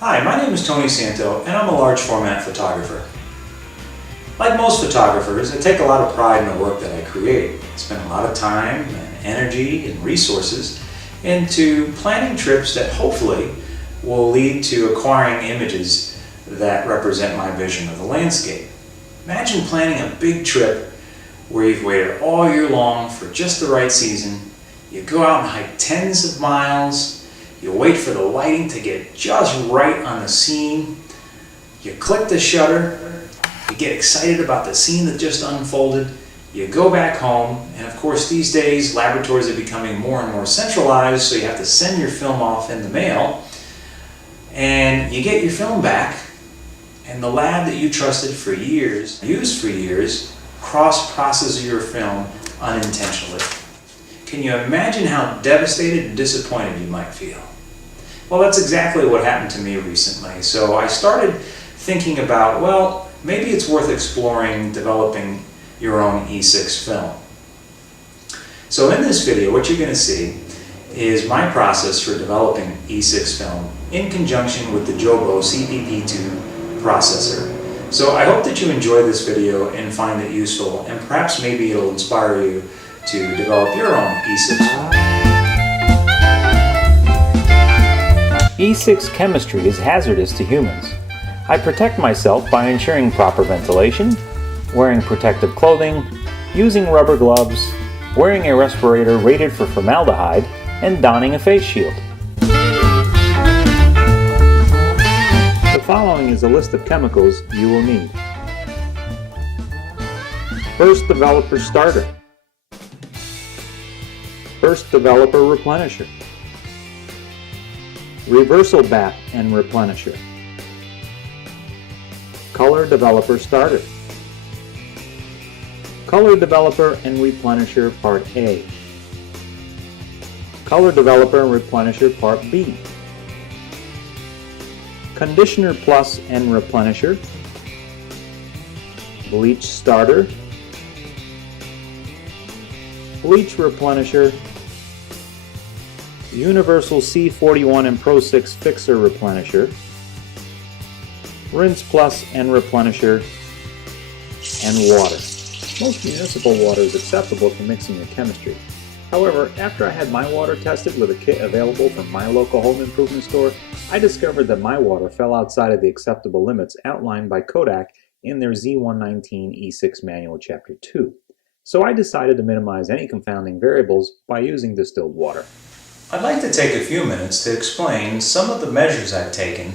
Hi, my name is Tony Santo and I'm a large format photographer. Like most photographers, I take a lot of pride in the work that I create. I spend a lot of time and energy and resources into planning trips that hopefully will lead to acquiring images that represent my vision of the landscape. Imagine planning a big trip where you've waited all year long for just the right season. You go out and hike tens of miles. You wait for the lighting to get just right on the scene. You click the shutter. You get excited about the scene that just unfolded. You go back home, and of course these days laboratories are becoming more and more centralized, so you have to send your film off in the mail. And you get your film back, and the lab that you trusted for years, used for years, cross-processes your film unintentionally. Can you imagine how devastated and disappointed you might feel? Well, that's exactly what happened to me recently. So I started thinking about, well, maybe it's worth exploring developing your own E6 film. So in this video, what you're going to see is my process for developing E6 film in conjunction with the Jobo CPP2 processor. So I hope that you enjoy this video and find it useful, and perhaps maybe it'll inspire you to develop your own E6 film. E6 chemistry is hazardous to humans. I protect myself by ensuring proper ventilation, wearing protective clothing, using rubber gloves, wearing a respirator rated for formaldehyde, and donning a face shield. The following is a list of chemicals you will need. First developer starter. First developer replenisher. Reversal bath and replenisher. Color developer starter. Color developer and replenisher part A. Color developer and replenisher part B. Conditioner plus and replenisher. Bleach starter. Bleach replenisher. Universal C41 and Pro 6 Fixer Replenisher, Rinse Plus and Replenisher, and water. Most municipal water is acceptable for mixing your chemistry. However, after I had my water tested with a kit available from my local home improvement store, I discovered that my water fell outside of the acceptable limits outlined by Kodak in their Z119 E6 Manual Chapter 2. So I decided to minimize any confounding variables by using distilled water. I'd like to take a few minutes to explain some of the measures I've taken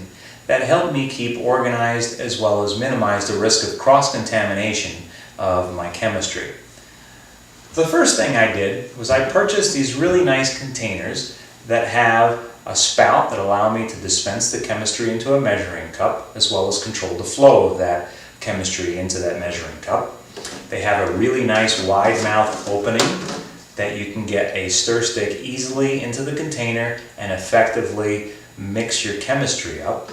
that help me keep organized as well as minimize the risk of cross-contamination of my chemistry. The first thing I did was I purchased these really nice containers that have a spout that allow me to dispense the chemistry into a measuring cup as well as control the flow of that chemistry into that measuring cup. They have a really nice wide mouth opening that you can get a stir stick easily into the container and effectively mix your chemistry up.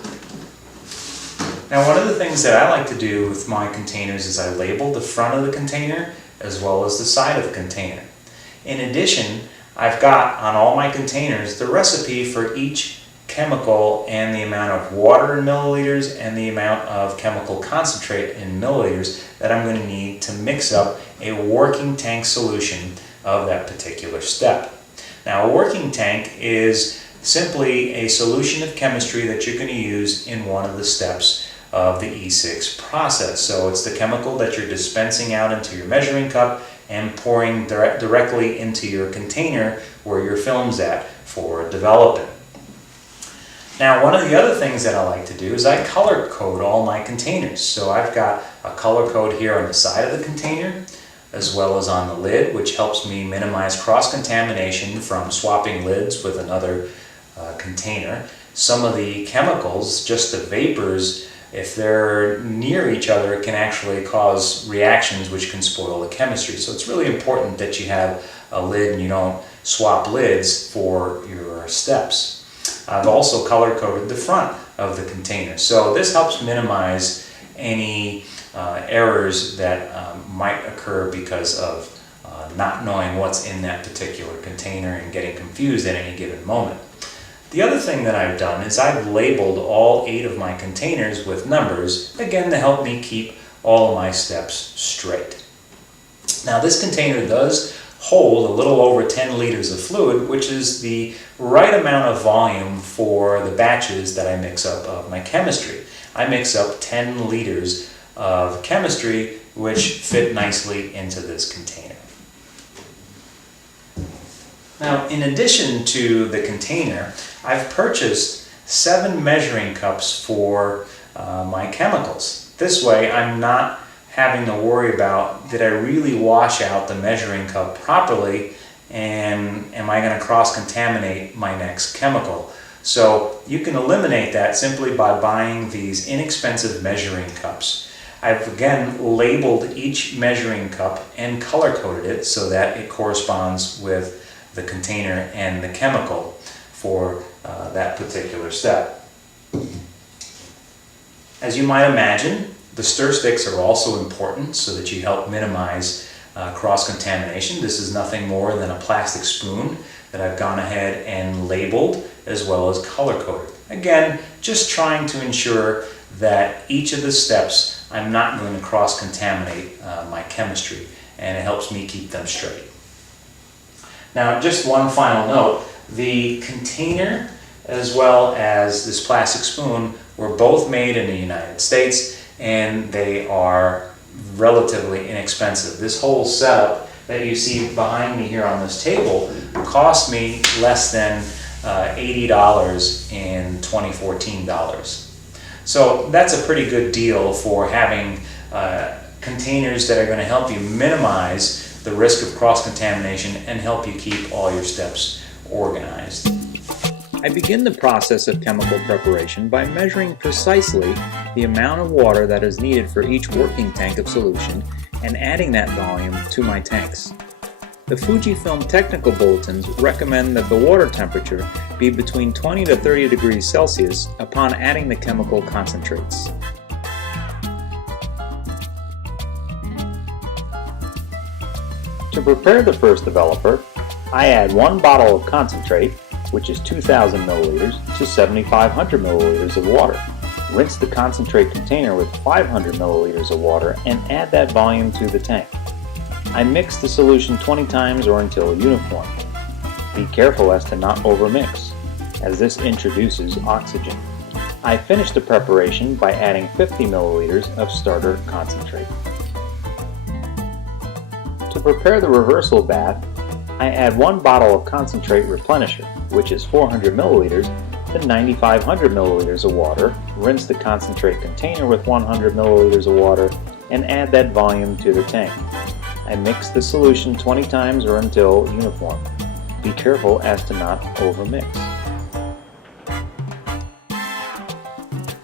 Now, one of the things that I like to do with my containers is I label the front of the container as well as the side of the container. In addition, I've got on all my containers the recipe for each chemical and the amount of water in milliliters and the amount of chemical concentrate in milliliters that I'm going to need to mix up a working tank solution of that particular step. Now, a working tank is simply a solution of chemistry that you're going to use in one of the steps of the E6 process. So it's the chemical that you're dispensing out into your measuring cup and pouring directly into your container where your film's at for developing. Now, one of the other things that I like to do is I color code all my containers. So I've got a color code here on the side of the container as well as on the lid, which helps me minimize cross-contamination from swapping lids with another container. Some of the chemicals, just the vapors, if they're near each other, can actually cause reactions which can spoil the chemistry. So it's really important that you have a lid and you don't swap lids for your steps. I've also color-coded the front of the container. So this helps minimize any errors that might occur because of not knowing what's in that particular container and getting confused at any given moment. The other thing that I've done is I've labeled all 8 of my containers with numbers, again to help me keep all of my steps straight. Now this container does hold a little over 10 liters of fluid, which is the right amount of volume for the batches that I mix up of my chemistry. I mix up 10 liters of chemistry, which fit nicely into this container. Now, in addition to the container, I've purchased 7 measuring cups for my chemicals. This way, I'm not having to worry about, did I really wash out the measuring cup properly, and am I going to cross-contaminate my next chemical? So you can eliminate that simply by buying these inexpensive measuring cups. I've again labeled each measuring cup and color-coded it so that it corresponds with the container and the chemical for that particular step. As you might imagine, the stir sticks are also important so that you help minimize cross-contamination. This is nothing more than a plastic spoon that I've gone ahead and labeled as well as color-coded. Again, just trying to ensure that each of the steps I'm not going to cross-contaminate my chemistry, and it helps me keep them straight. Now, just one final note, the container as well as this plastic spoon were both made in the United States, and they are relatively inexpensive. This whole setup that you see behind me here on this table cost me less than $80 in 2014 dollars. So that's a pretty good deal for having containers that are going to help you minimize the risk of cross-contamination and help you keep all your steps organized. I begin the process of chemical preparation by measuring precisely the amount of water that is needed for each working tank of solution and adding that volume to my tanks. The Fujifilm technical bulletins recommend that the water temperature be between 20 to 30 degrees Celsius upon adding the chemical concentrates. To prepare the first developer, I add 1 bottle of concentrate, which is 2,000 milliliters, to 7,500 milliliters of water. Rinse the concentrate container with 500 milliliters of water and add that volume to the tank. I mix the solution 20 times or until uniform. Be careful as to not overmix, as this introduces oxygen. I finish the preparation by adding 50 milliliters of starter concentrate. To prepare the reversal bath, I add 1 bottle of concentrate replenisher, which is 400 milliliters, to 9,500 milliliters of water. Rinse the concentrate container with 100 milliliters of water and add that volume to the tank. I mix the solution 20 times or until uniform. Be careful as to not overmix.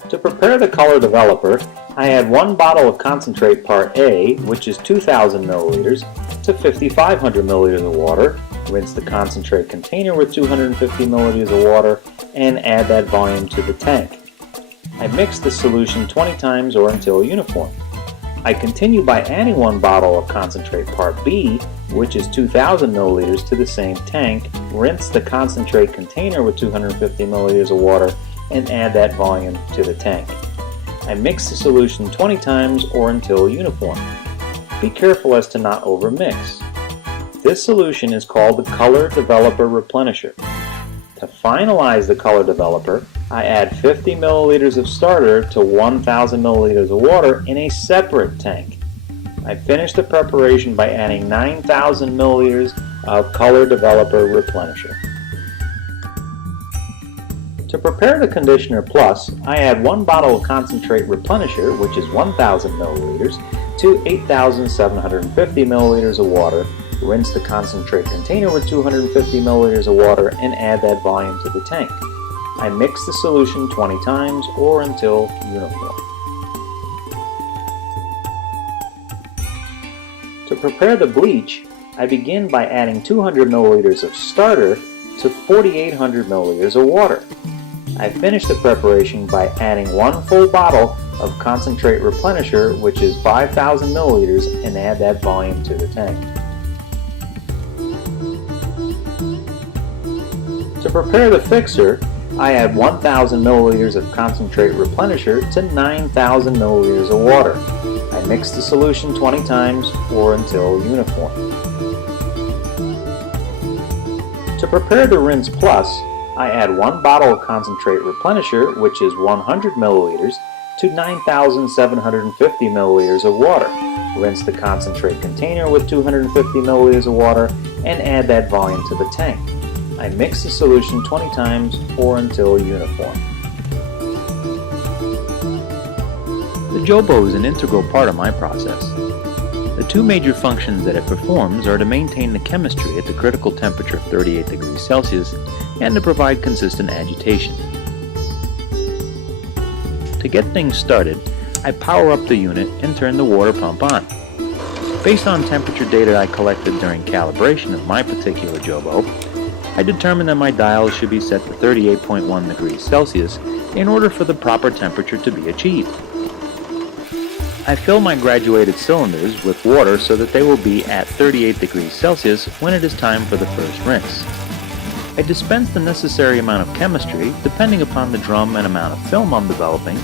To prepare the color developer, I add 1 bottle of concentrate part A, which is 2,000 milliliters, to 5,500 milliliters of water. Rinse the concentrate container with 250 milliliters of water and add that volume to the tank. I mix the solution 20 times or until uniform. I continue by adding 1 bottle of concentrate part B, which is 2,000 milliliters, to the same tank. Rinse the concentrate container with 250 milliliters of water and add that volume to the tank. I mix the solution 20 times or until uniform. Be careful as to not overmix. This solution is called the Color Developer Replenisher. To finalize the color developer, I add 50 milliliters of starter to 1,000 milliliters of water in a separate tank. I finish the preparation by adding 9,000 milliliters of Color Developer Replenisher. To prepare the Conditioner Plus, I add 1 bottle of concentrate replenisher, which is 1,000 milliliters, to 8,750 milliliters of water. Rinse the concentrate container with 250 milliliters of water and add that volume to the tank. I mix the solution 20 times or until uniform. To prepare the bleach, I begin by adding 200 milliliters of starter to 4,800 milliliters of water. I finish the preparation by adding 1 full bottle of concentrate replenisher, which is 5,000 milliliters, and add that volume to the tank. To prepare the fixer, I add 1,000 milliliters of concentrate replenisher to 9,000 milliliters of water. I mix the solution 20 times or until uniform. To prepare the Rinse Plus, I add 1 bottle of concentrate replenisher, which is 100 milliliters, to 9,750 milliliters of water. Rinse the concentrate container with 250 milliliters of water and add that volume to the tank. I mix the solution 20 times or until uniform. The Jobo is an integral part of my process. The two major functions that it performs are to maintain the chemistry at the critical temperature of 38 degrees Celsius and to provide consistent agitation. To get things started, I power up the unit and turn the water pump on. Based on temperature data I collected during calibration of my particular Jobo, I determined that my dials should be set to 38.1 degrees Celsius in order for the proper temperature to be achieved. I fill my graduated cylinders with water so that they will be at 38 degrees Celsius when it is time for the first rinse. I dispense the necessary amount of chemistry, depending upon the drum and amount of film I'm developing,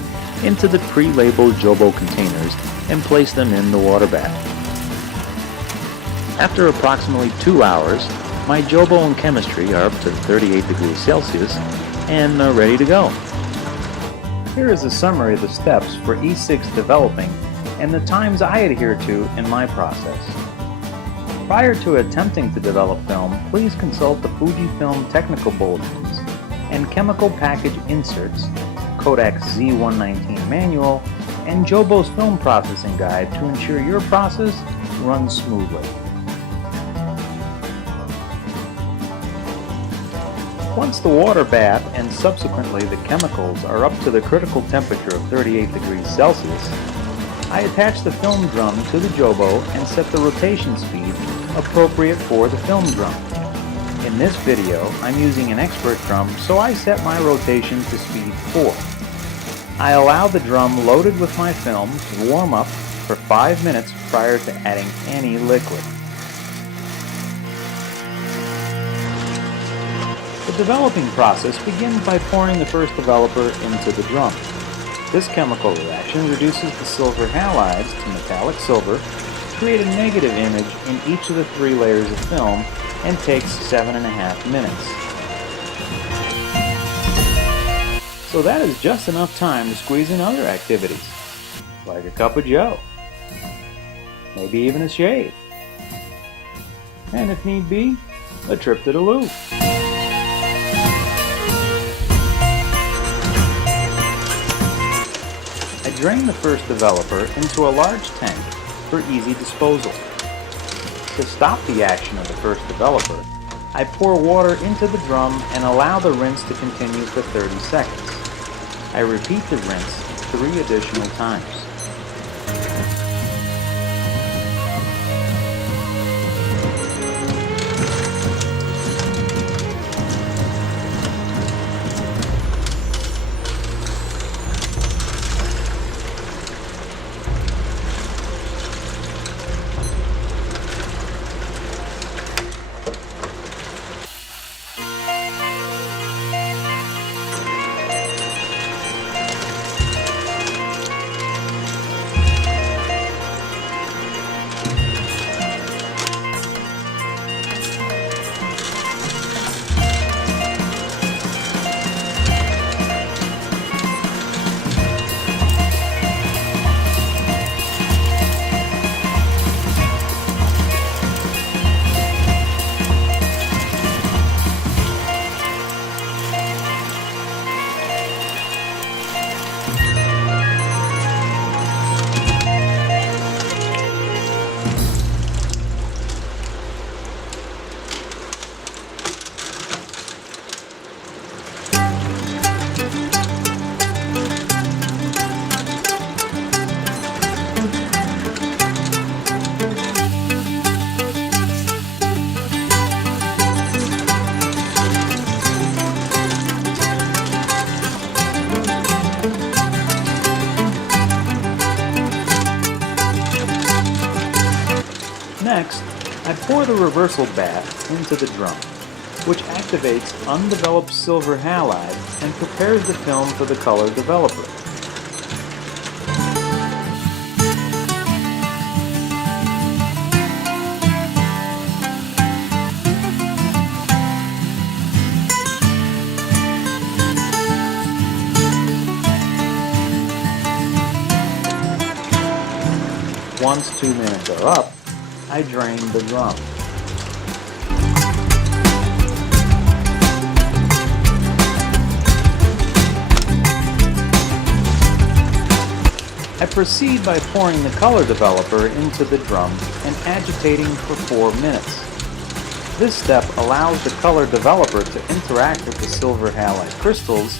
into the pre-labeled Jobo containers and place them in the water bath. After approximately 2 hours, my Jobo and chemistry are up to 38 degrees Celsius and are ready to go. Here is a summary of the steps for E6 developing and the times I adhere to in my process. Prior to attempting to develop film, please consult the Fujifilm technical bulletins and chemical package inserts, Codex Z119 manual, and Jobo's film processing guide to ensure your process runs smoothly. Once the water bath and subsequently the chemicals are up to the critical temperature of 38 degrees Celsius, I attach the film drum to the Jobo and set the rotation speed appropriate for the film drum. In this video, I'm using an expert drum, so I set my rotation to speed 4. I allow the drum loaded with my film to warm up for 5 minutes prior to adding any liquid. The developing process begins by pouring the first developer into the drum. This chemical reaction reduces the silver halides to metallic silver to create a negative image in each of the 3 layers of film and takes 7.5 minutes. So that is just enough time to squeeze in other activities, like a cup of joe, maybe even a shave, and if need be, a trip to the loo. Drain the first developer into a large tank for easy disposal. To stop the action of the first developer, I pour water into the drum and allow the rinse to continue for 30 seconds. I repeat the rinse 3 additional times. Next, I pour the reversal bath into the drum. which activates undeveloped silver halide and prepares the film for the color developer. Once 2 minutes are up, I drain the drum. I proceed by pouring the color developer into the drum and agitating for 4 minutes. This step allows the color developer to interact with the silver halide crystals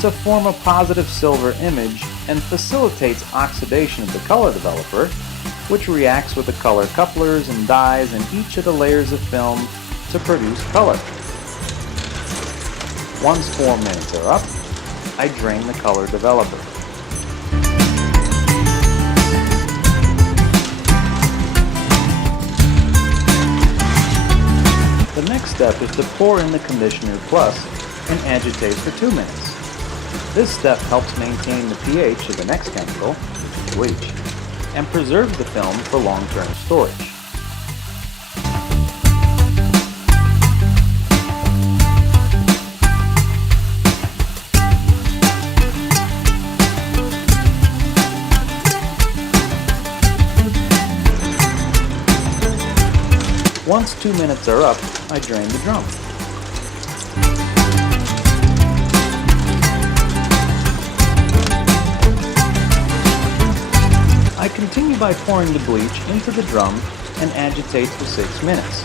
to form a positive silver image and facilitates oxidation of the color developer, which reacts with the color couplers and dyes in each of the layers of film to produce color. Once 4 minutes are up, I drain the color developer. The next step is to pour in the Conditioner Plus and agitate for 2 minutes. This step helps maintain the pH of the next chemical, bleach, and preserves the film for long-term storage. Once 2 minutes are up, I drain the drum. I continue by pouring the bleach into the drum and agitate for 6 minutes.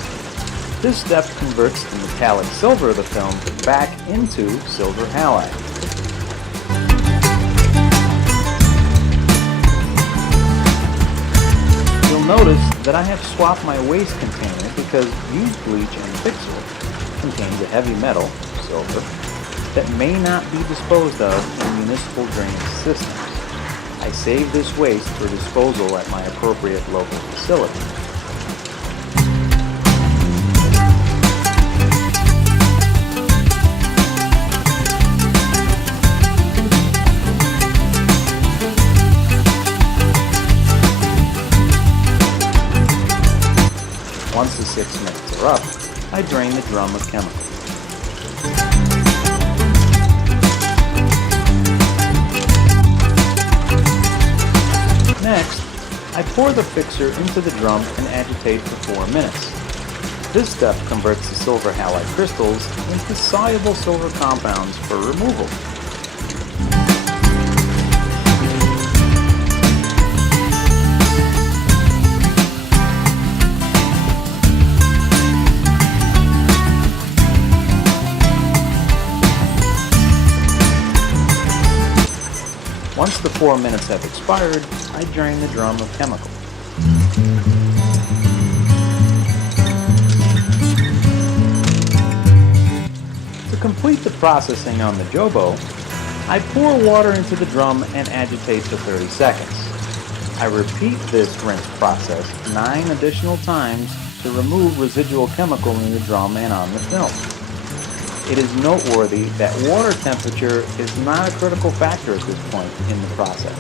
This step converts the metallic silver of the film back into silver halide. You'll notice that I have swapped my waste container because used bleach and fixer contains a heavy metal, silver, that may not be disposed of in municipal drainage systems. I save this waste for disposal at my appropriate local facility. Once the 6 minutes are up, I drain the drum of chemicals. Next, I pour the fixer into the drum and agitate for 4 minutes. This step converts the silver halide crystals into soluble silver compounds for removal. Once the 4 minutes have expired, I drain the drum of chemical. To complete the processing on the Jobo, I pour water into the drum and agitate for 30 seconds. I repeat this rinse process 9 additional times to remove residual chemical in the drum and on the film. It is noteworthy that water temperature is not a critical factor at this point in the process.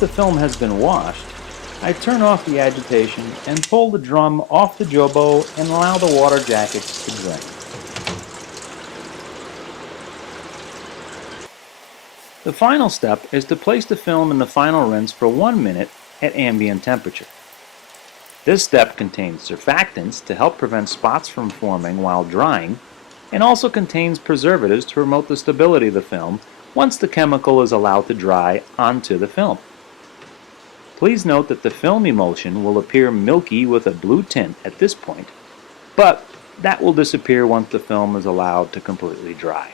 the film has been washed, I turn off the agitation and pull the drum off the Jobo and allow the water jackets to drain. The final step is to place the film in the final rinse for 1 minute at ambient temperature. This step contains surfactants to help prevent spots from forming while drying, and also contains preservatives to promote the stability of the film once the chemical is allowed to dry onto the film. Please note that the film emulsion will appear milky with a blue tint at this point, but that will disappear once the film is allowed to completely dry.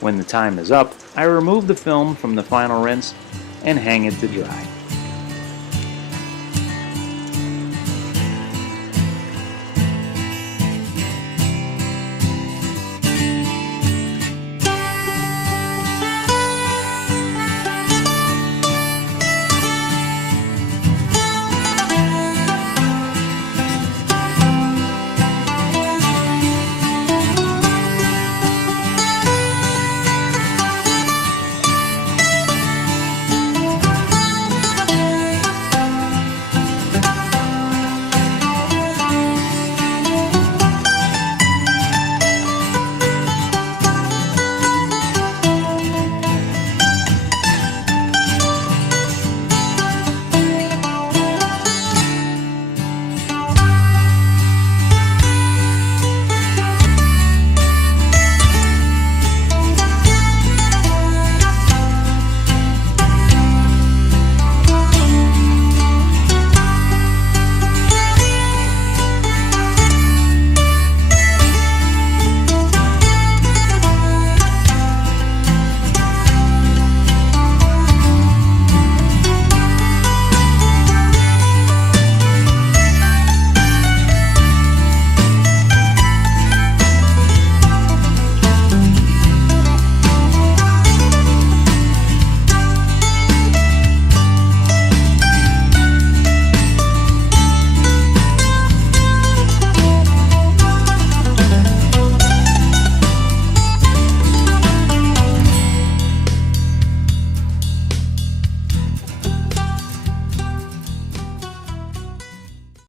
When the time is up, I remove the film from the final rinse and hang it to dry.